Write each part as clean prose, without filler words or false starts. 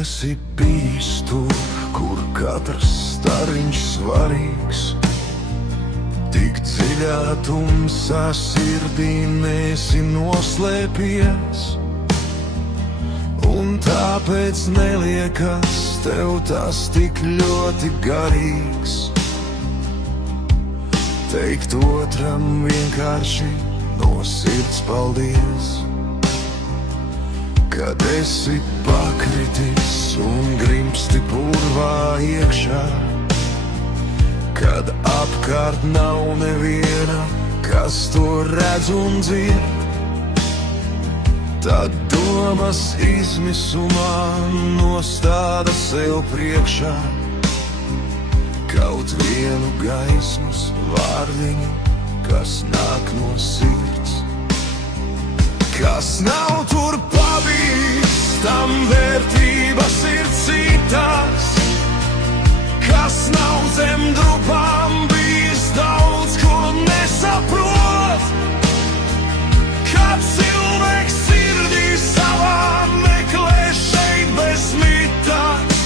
esi bijis tur, kur katrs stariņš svarīgs. Tik dziļā tumsā sirdī nesi noslēpies, un tāpēc neliekas tev tas tik ļoti garīgs. Teikt otram vienkārši no sirds paldies, kad esi pakritis un grimsti purvā iekšā, kad apkārt nav neviena, kas to redz un dzird. Tad domas izmisumā nostāda sev priekšā kaut vienu gaismas vārdiņu, kas nāk no sirds. Kas nav tur pavīts, tam vērtības ir citas. Kas nav zem drupām bijis, daudz ko nesaprot. Kad cilvēks sirdī savā meklē šeit bez mitas,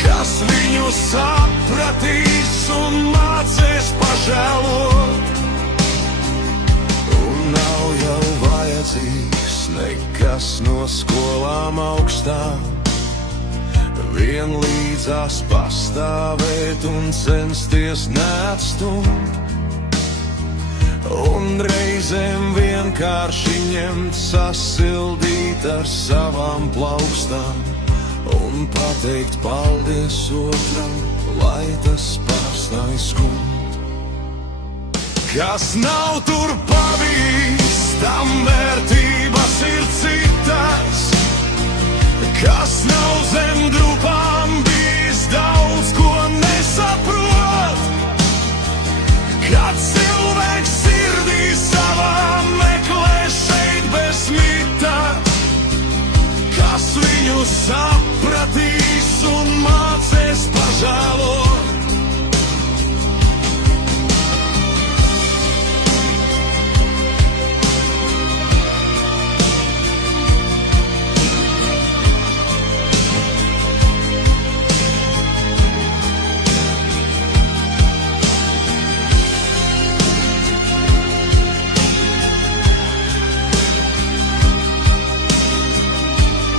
kas viņu sapratīs un mācīs pažēlot. Un nav jau vajadzīgs nekas no skolām augstām, vien līdzās pastāvēt un censties neatstumt. Un reizēm vienkārši ņemt, sasildīt ar savām plaukstām un pateikt paldies otram, lai tas pārstāj skumt. Kas nav tur pavīts, tam vērtības ir citas. Kas nav zem drupām bijis, daudz ko nesaprot. Kad cilvēks sirdī savā meklē šeit bez mitas, kas viņu sapratīs un mācīs pažēlot.